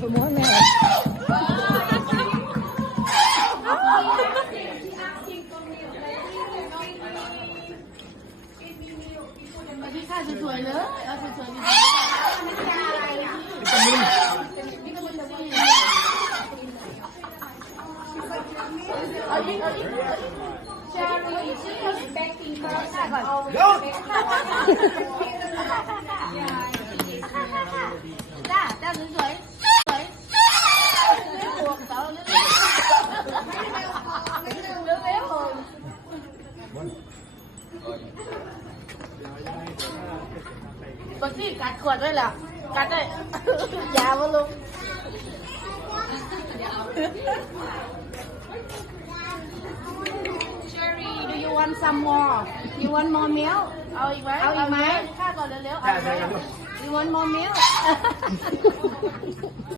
For more now. มาที่ข้าสวยๆเลยเอาสวยๆนี่ไม่ใช่อะไรนี่ก็มันจะมีเอาอีกชาลีชื่อแบ็คพิงค์ก่อนจ้าสวยๆสวยบวกเสาเร็วบางทีกัดขวดด้วยแหละกัดได้ยาวมาลุงCherry do you want some more you want more milk เอาอีกไหมข้าก่อนเร็วๆเอา You want more milk